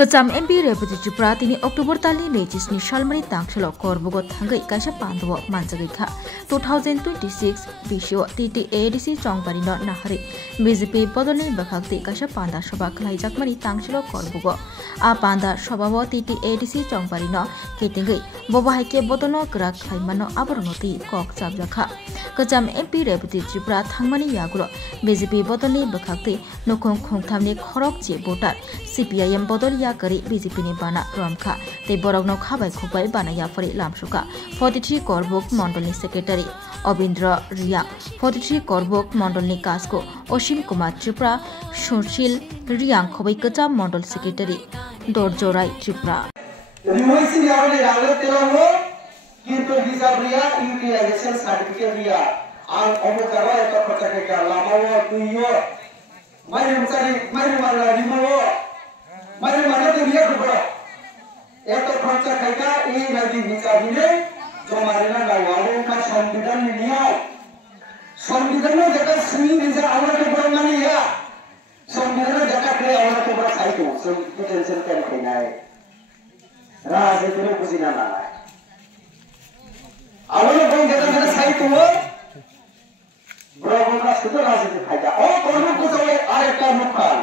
Kecam MP Republik Tripura tini Oktober tali nejis ni Shalmani tangshalo korbogot hanggai kaisa pandawo manjagika 2026 bisho TTADC chongpari no nahari BJP bodolni bakhakti kaisa panda sabha khlaijakmani tangshalo korbogo a panda sabhawo TTADC chongpari no ketingai bobahaike bodono grak khlaimano abornoti kok sabjakha Kecam MP Republik Tripura thangmani yagulo BJP bodolni bakhakti nokong khongthamni khorok je voter CPIM bodol ya kari BJP ni bana romkha te borogno khabai khukbai bana ya fari lamsuka 43 korbok mandal ni secretary Obindra Ria 43 korbok mandal ni kasko Oshim Kumar Tripura Shurshil Riang khobai Kecam mandal secretary Dorjorai Tripura रिवॉइसिंग यावले रावले तेलावो किंतु हिसाब रिया utilisation certificate रिया आं अमोकावा एतो खटाके का लामावो तुइयो मारे मसारी मारे मारा रिमावो मारे मारा तो रिया खबरो एतो खर्चा खाइका ए नदी हिसाबले जो मारेना गावालो का संविधान निया संविधान जका सुई निजा आवला के बरमानी या संविधान जका करे आवला के बर साइतो सो टेंशन कर खैना है राजनीतिలో కుసినా నాలా అవలో কোন জায়গা সাইট হলো ব্রহ্মরা শুধু রাজনীতি ফায়দা ও কোন কুসবে আরেকটা মুখাল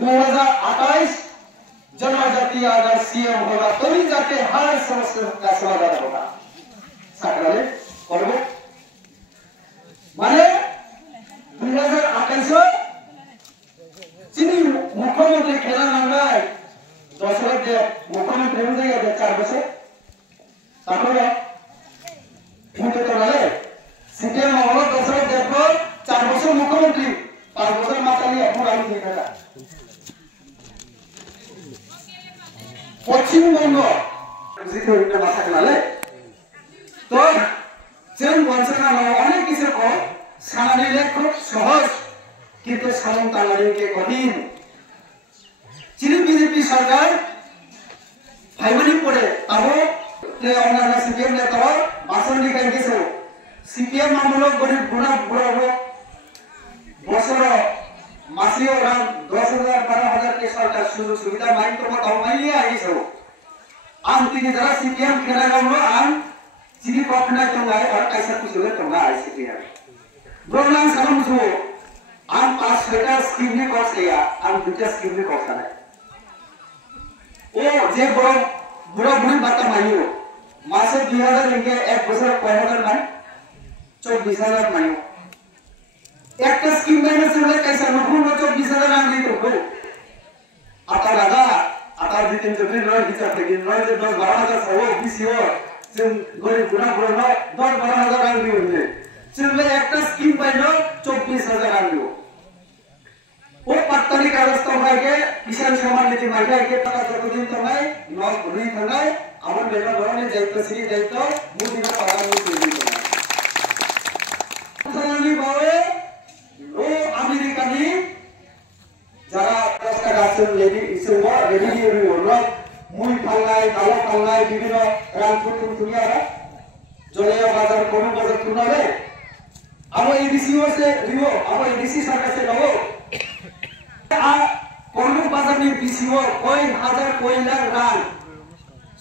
2028 जनजाति अगर सीएम होगा तभी जाके हर समस्या का समाधान होगा साकराले করব মানে 2028 যিনি মুখ্যমন্ত্রী খেলা নাঙ্গায় দশরে যে মুখ্যমন্ত্রী হয়ে যাবে 4 বছর তারপরে কিন্তু তো নালে সিপিএম হলো দশরে দেখো 4 বছর মুখ্যমন্ত্রী 5 বছর মাতালি এখন আমি দেখা পশ্চিমবঙ্গ জিতে উঠতে মাথা নালে তো যেন বঞ্চনা অনেক কিছু কো সানানিলে খুব সহজ কিন্তু সামন তালারিকে কঠিন চিনি বিজেপি সরকার ফাইমানি পড়ে আবো তে অন্যান্য সিপিএম নেতারা ভাষণ দিকে গেছে সিপিএম আমলো গরিব গুণা বুড়াবো বছর মাসিও রাম 10,000 12,000 के सरकार सुযোগ সুবিধা মাইন তো মত মাইলিয়া আইছো আম তিনি যারা সিপিএম খেলা গামলো আম চিনি কখনা তোঙ্গাই আর কাইসা কুসুলে তোঙ্গা আইছে কি আর ব্রহ্মণ সামুসু আম 5-6টা স্কিম নি করছিয়া আম 2টা স্কিম নি করছানা ও যে বড় বড় বুড়ি বাতা মাইও মাসে 2000 ইনকে এক বছর 5000 মান 24000 মাইও একটা স্কিম বাইরে চলে কাইসা নকুন 24000 আম দিতে হবে আতা দাদা আতা দিতেন যদি নয় হিসাব থেকে নয় যে 10-12,000 সব বিসিও যেন গরিব গুণা বড় নয় 10-12,000 আম দিবে চলে একটা স্কিম বাইরে 24000 আম দিও ও পাত্তানি কাগজ তো ভাইকে কিষান সম্মান নিধি ভাইকে টাকা যতদিন তো ভাই নয় ঘুরি থানায় আমার বেলা ধরনের দায়িত্ব শ্রী দায়িত্ব মুদিনা পাড়ানি তৈরি করা সালানি বাওয়ে ও আমেরিকানি যারা রাস্তা গাছের লেডি ইসুবা রেডি হই হলো মুই ফালাই দাও ফালাই বিভিন্ন রামপুর তুমিয়ারা জলিয়া বাজার কোন বাজার তুনাবে আমার এডিসি হচ্ছে রিও আমার এডিসি সরকার সে নাও কর্মক বাজারের বিসিও কয় হাজার কয় লাখ রান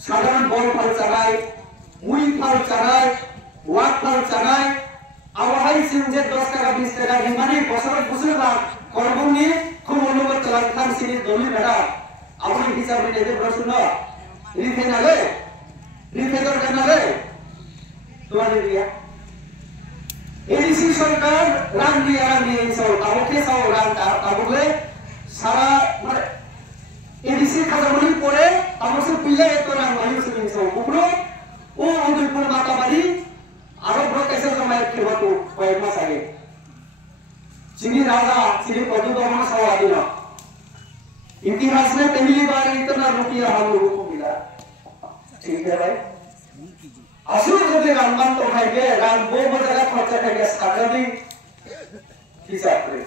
সাধারণ বল ফাল চালায় মুই ফাল চালায় ওয়াক ফাল চালায় আবহাই সিনজে 10 টাকা 20 টাকা মানে বছর বছর লাখ কর্মক নিয়ে খুব অনুমত চালান খান সিনি দলি বেড়া আপনি হিসাব নিতে প্রশ্ন রিফেদার কেনালে তোমাদের দিয়া এডিসি সরকার রান দিয়ে সব তাবকে সব রান তাবলে সারা মানে এডিসি খাজামনি পড়ে আমসে পিলে এত রান মাইসে নিছো পুরো ও ওদের পুরো মাতাবাড়ি আরো বড় কেসে সময় কি হতো কয়েক মাস আগে চিনি রাজা চিনি কত দমন সওয়া দিল इतिहास में पहली बार इतना रुपया हम लोगों को मिला ठीक है भाई असुर যদি রামমান তো ভাইকে রাম বো বজারা খরচা থেকে সাকাদি হিসাব করে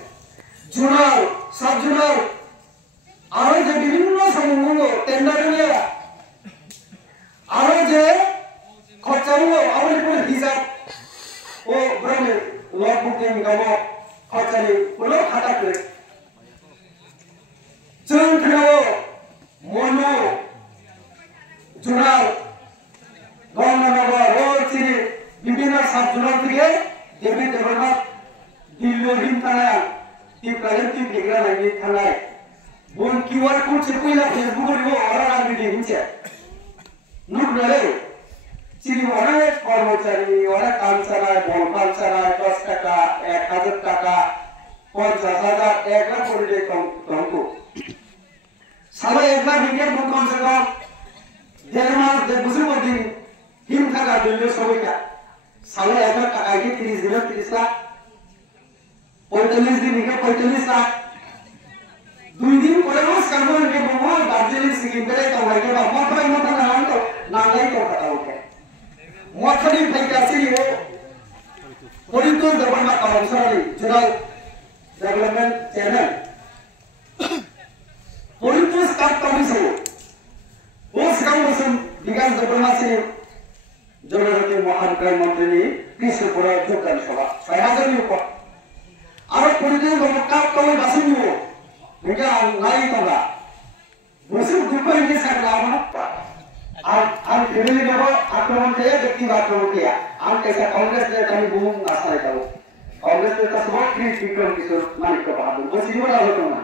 জুনাল সব জুনাল আর যে বিভিন্ন সমুহ টেন্ডার নিয়ে আর যে খরচাগুলো আমাদের পুরো হিসাব ও ব্রহ্মে লগ বুকিং গামো খরচালি পুরো খাতা করে जों खोनायो Bun QR code sepuila Facebook ribo orang video ini. Nuk nale. Ciri orang kormocari, orang kansarai, bol kansarai, 10 taka, 1000 taka, 50,000, 1 lakh করে দিয়ে কমকো। সালা 1 লাখ হিকে কম সে কম 1.5 মাস 2 দিন হিম থাকা জন্য সবাইকা। সালা 1 লাখ টাকা কি 30 দিন 30 লাখ 45 দিন হিকে 45 লাখ 2 দিন পরে মাস কামন কে বমো দার্জিলিং সিকিম করে তো ভাই কে মত না তো না লাই তো কথা ওকে মতনি ফাইকাসি ও পরিতো দেবনা councillor general development channel politics start करने से वो काम बसम विकास डिप्लोमेसी जलवायु महानगर मंत्री ने कृषि पूरा जोगदान सभा 6000 नि ऊपर और पॉलिटिक्स गमका कोई बसम नि निका नाई तोगा बसम दुखो इनके साथ लामा आम फैमिली को आक्रमण किया व्यक्ति आक्रमण किया आम कैसा कांग्रेस ने कहीं घूम नासा था कांग्रेस ने तो सब क्रीज विक्रम किशोर मालिक का बहादुर वो सीधी बड़ा होता है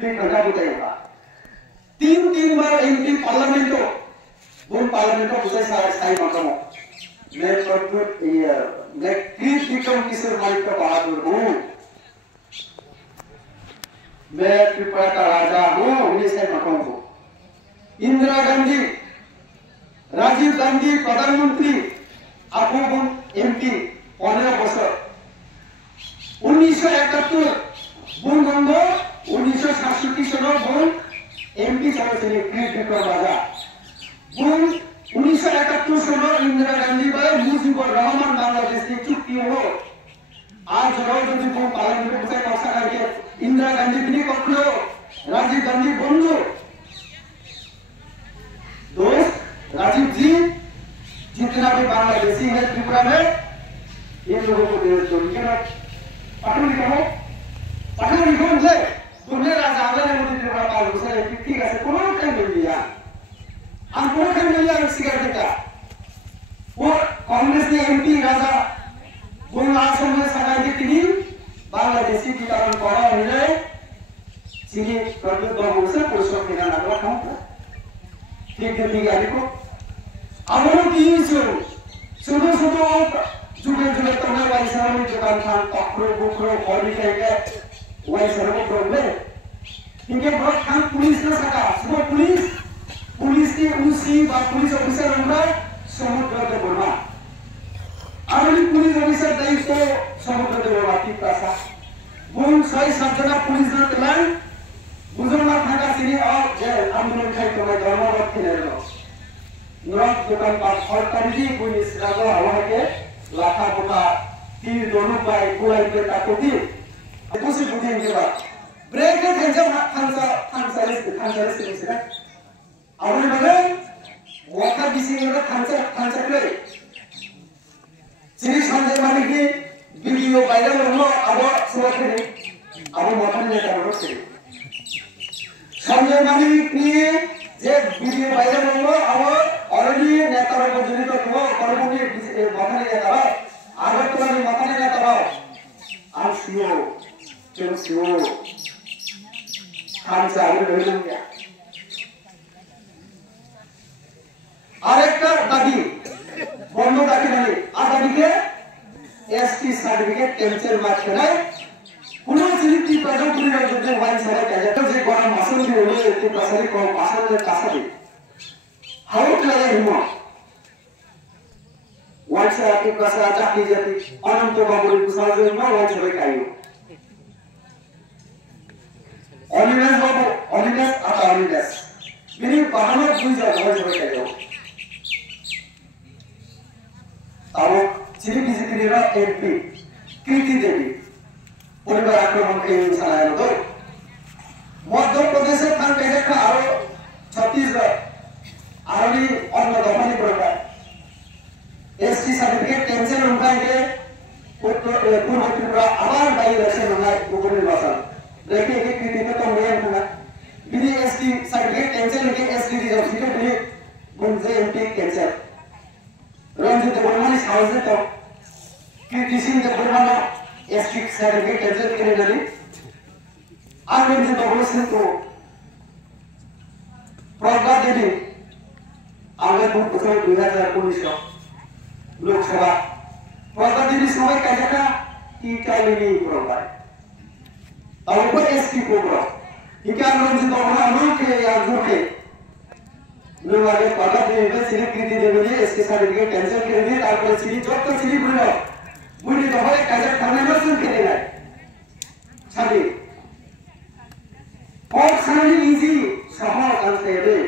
फिर कहाँ बताइएगा 3 बार एमपी पार्लियामेंटो वो पार्लियामेंटो उसे साई मकामों मैं क्रीज विक्रम किशोर मालिक का बहादुर हूँ मैं त्रिपुरा का राजा हूँ उन्हें साई मकामों को इंदिरा गांधी राजीव गांधी प्रधानमंत्री आपको एमपी 15 बছর 1971 बुन गंगो 1967 सनो बुन एमपी चलचित्र क्रीज विक्रम राजा बुन 1971 सनो इंदिरा गांधी बाय मुजिबुर रहमान बांग्लादेश की चुक्ति हो आज रोज जो बुन पार्लियामेंट में कुछ ऐसा करके इंदिरा गांधी भी कखनो राजीव गांधी बंधु दोस्त राजीव जी जितना भी बांग्लादेशी है त्रिपुरा में इन लोगों को देश जोड़िए ना पढ़ो लिखो मुझे तुमने राजा ने मुझे त्रिपुरा पाल उसे ठीक है से कोनो काम नहीं लिया हम कोनो काम नहीं लिया सिगरेट का वो कांग्रेस ने एमपी राजा बोल आश्रम में सगाई के तीन बांग्लादेशी की कारण करा है सीधी प्रदूत बाबू से पुरुषों के नाम रखा हूं ठीक है को अब वो तीन सुनो जुगे तोने वाली सारे दुकान खान पकड़ो बुकरो बॉडी के वाली सारे प्रॉब्लम इनके बहुत खान पुलिस ना सका सुबह पुलिस के उसी बात पुलिस ऑफिसर होगा समुद्र के बोलना अभी पुलिस ऑफिसर नहीं तो समुद्र के बोलना ठीक था बुन सही सज्जना पुलिस ना तलान बुजुर्ग थाका सिनी और जे आंदोलन खाई तो मैं धर्मवत थी नहीं लो नरक दुकान पर और तरीके पुलिस राजा हवा के लाखा बुका तीर दोनों बाई कुलाई के ताकोती दूसरी बुद्धि इनके बाद ब्रेक के टेंशन खानसा रिस्क नहीं सिरा आवल बने वाका किसी ने तो खानसा करे सीरीज खानसे माने की वीडियो वायरल होना अब सुबह के अब मौका नहीं लेता रोड से संजय मालिक ने जे वीडियो वायरल होना अब ऑलरेडी नेताओं को जुड़ी तो वो कर्मों के मौका नहीं लेता है आगे तो नहीं मौका नहीं लेता है आज सीओ खानसा आगे बढ़ गया आरेक्टर दादी बंदो दादी नहीं दादी के एसटी सर्टिफिकेट कैंसिल मार के नहीं पुनः सिलिटी प्रजों की लोग जो वाइन सारे कहते हैं जो गरम मसाले भी होने तो कसरी को मसाले कसरी हाउ क्लियर है वो वाइन सारे की कसरा चाकी जाती अनंत तो बाबुरी कुसाल जो ना वाइन सारे कायु ऑनिनेस बाबू ऑनिनेस आता ऑनिनेस मेरी बहाना कोई जाता वाइन सारे कायु अब चिरी किसी के लिए ना एमपी कृति देवी परिवार आक्रमण के इंसान आए तो मध्य प्रदेश में खान कैसे खा आरो छत्तीसगढ़ आरोली और नदमानी प्रकार एसटी सर्टिफिकेट कैंसिल होगा के पूर्व त्रिपुरा आवार बाई इलेक्शन होगा ऊपर निर्वाचन देखिए कि कृति में तो नहीं होगा बिना एसटी सर्टिफिकेट कैंसिल होके एसटी रिजर्व सीट के लिए गुंजे एमपी कैंसिल रंजित बोलमानी साउथ से तो कृति सिंह के बोलमाना एसटी सर्टिफिकेट कैंसिल करने लगी आगे जो डॉक्टर से तो যেদিন আমাদের বছর 2019 লোকসভা প্রতিদিন সময় কাজটা কি কালে নেই প্রবাহ তারপর এসপি প্রোগ্রাম ইকান রঞ্জিত অনুকে আজকে লোকে কথা দিয়ে সিলেক্ট দেবে এসপি সার্টিফিকেট ক্যান্সেল করে দিয়ে তারপরে সিলি যত সিলি বুঝি তো হয় কাজের কারণে নতুন কেটে নেয় ছাড়ি और सारी इजी सहार करते हैं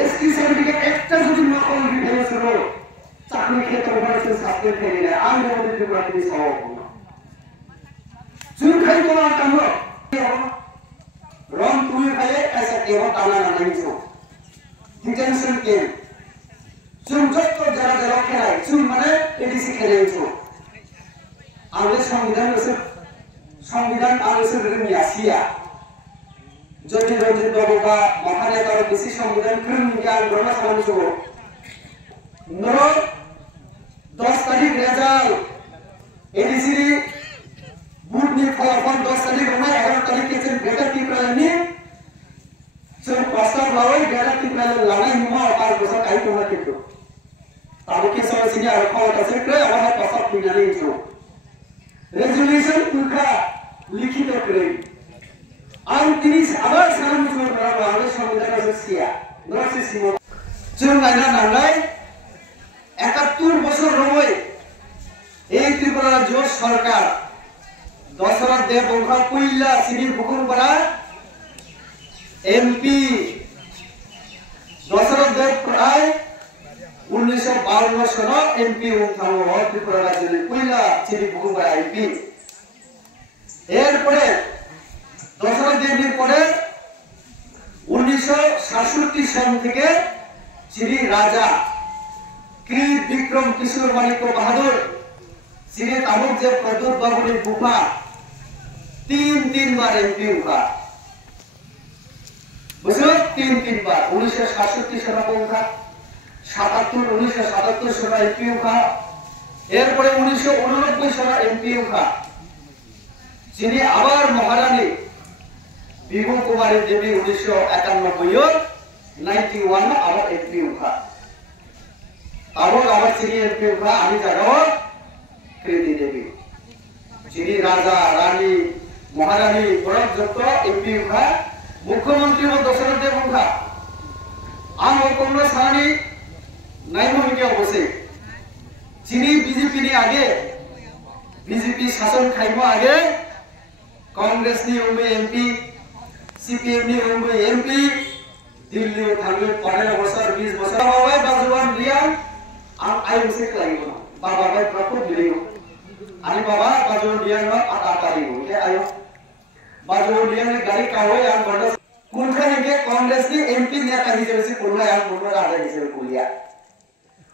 एसकी सर्टिफिकेट একটা যদি নকল বিভাগে ছিল চাকরি ক্ষেত্রে বলেছে সাবজেক্ট ফেলে না আমি বলি যে আপনি সব শুরু খাই তোমার কাম রং তুমি খায় ऐसा কেবল টানা না নাই তো ডিটেনশন কে শুন যত যারা যারা খেলায় শুন মানে এডিসি খেলে তো আমাদের সংবিধান আলোচনা করে আসিয়া যদি রঞ্জিত বাবু বা মহানেতার বেশি সংবিধান জ্ঞান গ্রহণ সামান্য 10 তারিখ রেজাল্ট এডিসি বুট নি ফলাফল 10 তারিখ নয় 11 তারিখে যে বেটার কি প্রাণী সেই প্রস্তাব লাওই বেটার কি প্রাণী লাগাই নিমা আর বসা কাই তোমরা কিন্তু তাবুকে সবাই সিনে আর খাওয়া আছে করে আমার প্রস্তাব কিনা নিয়েছো রেজুলেশন তুলকা লিখিত করে আর তিনি আবার সালাম করে বরাবর আমাদের সংবিধান আছে নরসি সিমো চুন নাইনা নালাই 71 বছর রবই এই ত্রিপুরা রাজ্য সরকার দশরথ দেব বংশা কইলা সিনি বুকুমপাড়া এমপি দশরথ দেব প্রায় 1952 সন এমপি উঠানো ত্রিপুরা রাজ্যের কইলা সিনি বুকুমপাড়া এমপি এরপরে দশরথ দেবের পরে 1967 সাল থেকে শ্রী রাজা কৃত বিক্রম কিশোর মানিক্য বাহাদুর শ্রী তাবুক যে প্রদুর বাবুর বুফা তিন বার এমপি উঠা বুঝলো তিন বার 1967 সাল উঠা 1977 সাল এমপি উঠা এরপরে 1989 সাল এমপি উঠা যিনি আবার মহারানী বিভু কুমারী দেবী 1991 আবার এমপি উঠা আবার তিনি এমপি উঠা আমি জানো কৃতি দেবী যিনি রাজা রানী মহারানী বড় যত এমপি উঠা মুখ্যমন্ত্রী দশরথ দেব উঠা আমি কোনো সানি নাই মহিকে অবশ্যই যিনি বিজেপি নি আগে বিজেপি শাসন খাইমো আগে कांग्रेस नि उम्मे एमपी सीपीएम नि उम्मे एमपी दिल्ली थांगे 15 বছর 20 বছর হয় বাজওয়ান রিয়া আর আইউসে লাগিব বাবা ভাই প্রকট দিলিও আনি বাবা বাজওয়ান রিয়া ন আতা তারিও কে আয়ো বাজওয়ান রিয়া ने गाड़ी कावय आन बड़ কোনখানে কে कांग्रेस नि एमपी নেতা হিসেবে কোনরা আর কোনরা রাজা হিসেবে বলিয়া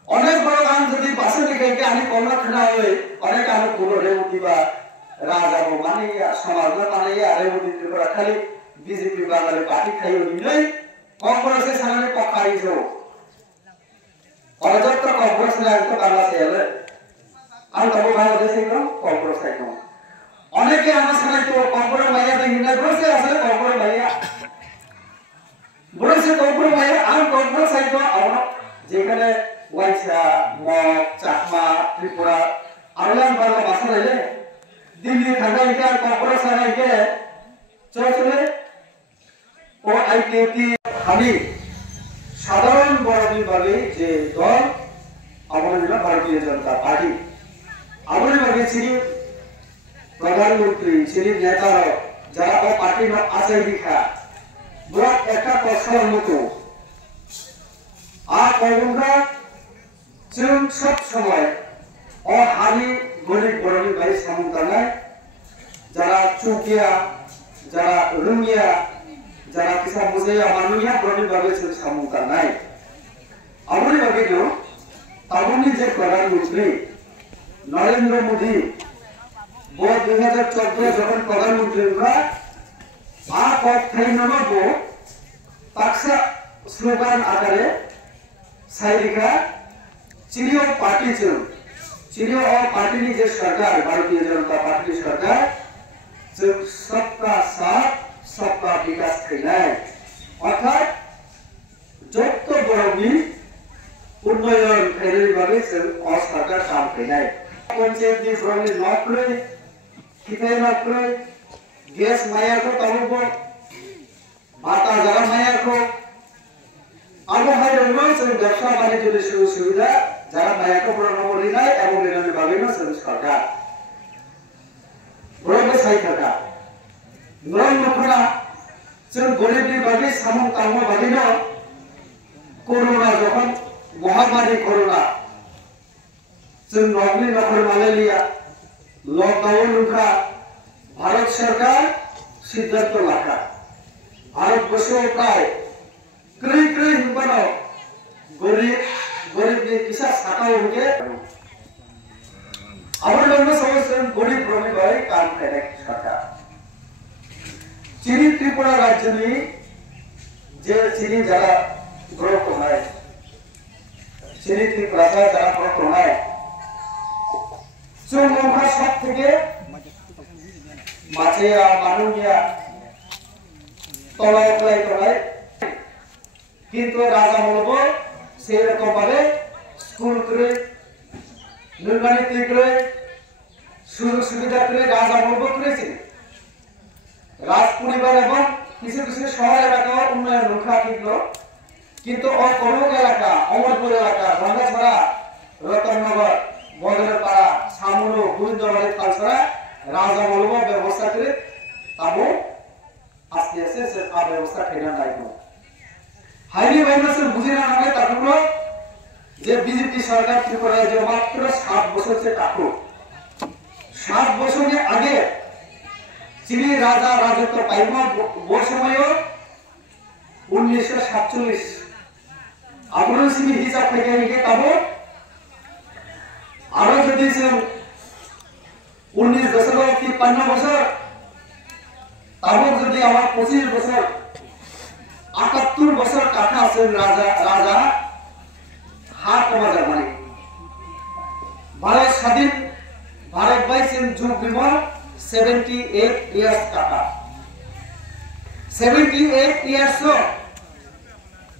অনেক বড় গান যদি পাশে লিখে কে আমি কোনরা খড়া হই অনেক আমি কোন রে উঠিবা राजा को मानिया समाज में मानिया अरे वो दिन को रखा ली बीजेपी वाले पार्टी खाई हुई नहीं कांग्रेस से सामने पकाई जो और जब तक कांग्रेस ने आगे तो करना चाहिए आम तबो भाई उधर से करो कांग्रेस है कौन अनेक के आना सामने तो कांग्रेस भाई तो हिंदा ग्रोस से असले कांग्रेस भाई आम कांग्रेस है तो और जेकने वाइसा मॉक चाकमा त्रिपुरा आवेदन वाला भाषा ले दिल्ली थांगाई के कांग्रेस आने के चले ও আইকেটি আমি সাধারণ বড়দিন ভাবে যে দল আমাদের ভারতীয় জনতা পার্টি আমাদের ভাবে ছিল প্রধানমন্ত্রী ছিল নেতারা যারা ও পার্টির আছে লিখা বড় একটা কষ্টর মতো আর কংগ্রেস সব সময় ও হানি গরিব বড়দিন ভাই সামন্তনায় যারা চুকিয়া যারা রুমিয়া যারা কিসা বুঝে আমানুয়া বড়দিন ভাবে সামন্তনায় আমাদের ভাবে কেউ তাবনি যে প্রধানমন্ত্রী নরেন্দ্র মোদী 2014 যখন প্রধানমন্ত্রী হওয়া আর পদ খাই নবো পাকসা স্লোগান আকারে সাইরিকা চিরিও পার্টি चिरियो और पार्टी ने जो सरकार भारतीय जनता पार्टी सरकार जो सबका साथ सबका विकास करना है अर्थात যত বড়নি উন্নয়ন ফেরি ভাবে সরকার কাম খাইনাই পঞ্চায়েত नि फ्रमनि नक्रै खिथाय नक्रै ग्यास मायाको तबको बाटा जरा मायाको आरो हाइरंगो जों व्यवसा बानिज्यनि सुबिदा जरा मायाको प्रनबरिनाय एवं रिनानि बागैनो जों सरकार बरबो सायखाका नरम नखरा जों गरीबनि बागै सामं तामो बागैनो कोरोना जखन महामारी कोरोना जों नगनि नखर मालायलिया लकडाउन लुखा भारत सरकार सिद्धांत लाखा भारत बर्षआव प्राय क्रय हिंबानो गरीबनि किसा साकाव होगे आबाद लोगों समस्या गरीब रोमी बारे काम करे सरकार चीनी त्रिपुरा राज्य में जे चीनी जरा ग्रो करना चीनी त्रिपुरा जरा ग्रो करना जो मुखा सब थे माचेया मानुनिया तलाव क्लाई करना किंतु राजा मोलबो से रकम बारे स्कूल करे निर्माणी तिकरे सुरु सुविधा करे राजा मोलबो करे राज परिवार एवं किसी शहर एलाका उन्नयन रखा किंतु कनक एलाका अमरपुर एलाका रंगाछड़ा रतननगर बदरपाड़ा सामुलु गोविंदबाड़ी थालछड़ा राजा मोलबो व्यवस्था करे ताबो आस्ते आस्ते से व्यवस्था खेना नाइबो हाइनि बायना से बुझिना नाले ताबो जे बीजेपी सरकार त्रिपुरा राज्य मात्र 7 বছর से काटो 7 বছরের আগে चीनी राजा राजत्व पाइमा वो समय 1947 आपन सिमी हिसाब থেকে নিকে তাবো আরো যদি 19 বছর কি 55 বছর তাবো যদি আমার 25 বছর 78 বছর কাটা আছে রাজা हाथ कमा जाने भारत स्वाधीन भारत बाईस जुग विमर 78 years काटा 78 years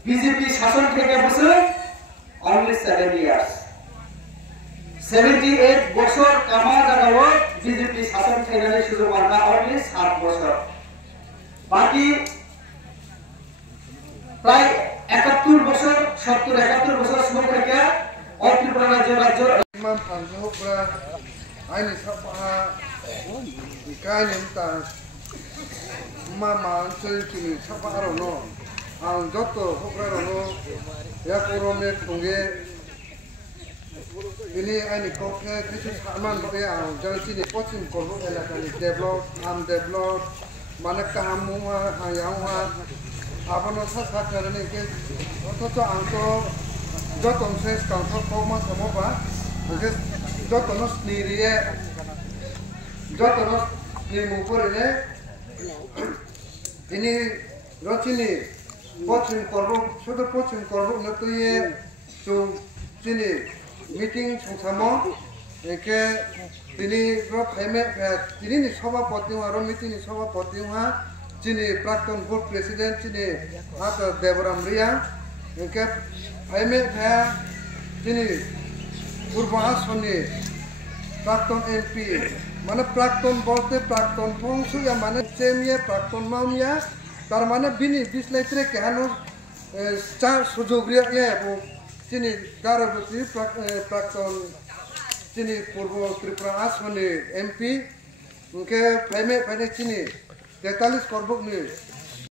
बीजेपी शासन থেকে বছর only 7 years 78 বছর কামা জাগাও बीजेपी शासन থেকে শুরু করা only 7 বছর বাকি প্রায় 71 বছর 70-71 বছর সময় থেকে ত্রিপুরা রাজ্য মান পাঞ্জহকরা আইনি সাপা ইকাইনিমতা মা অঞ্চল চিনি সাপা আরনো আং যত হকরারনো ইয়াকরমে খুঙ্গে ini aini kokhe কিছু সামান বকে আং জানচিনি পশ্চিম করব এলাকানি ডেভেলপ আনডেভেলপ মানে কাহামুয়া হায়াওয়া आपनो सासा करने के तो आंतो जो तुमसे काउंटर फॉर्मा समोबा उनके जो तनस नीरिये जो तनस नीमुपुरे इनी रोचिनी पश्चिम करबो शुद्ध पश्चिम करबो न तो ये जो चिनी मीटिंग संसामो एके तिनी रो फेमे तिनी नि सभापति आरो मीटिंग नि सभापति चीनी प्राक्तन बोर्ड प्रेसिडेंट चीनी आत देवराम रिया इनके फाइमे था चीनी पूर्वासनी प्राक्तन एमपी माने प्राक्तन बोलते प्राक्तन फंसु या माने चेमिया प्राक्तन माउनिया तार माने बिनी बिस्लाइत्रे केहानो चा सुजोग्रिया ये वो चीनी दारबती प्राक्तन चीनी पूर्व त्रिपुरा आसनी एमपी उनके फाइमे चीनी 43 करबुक नि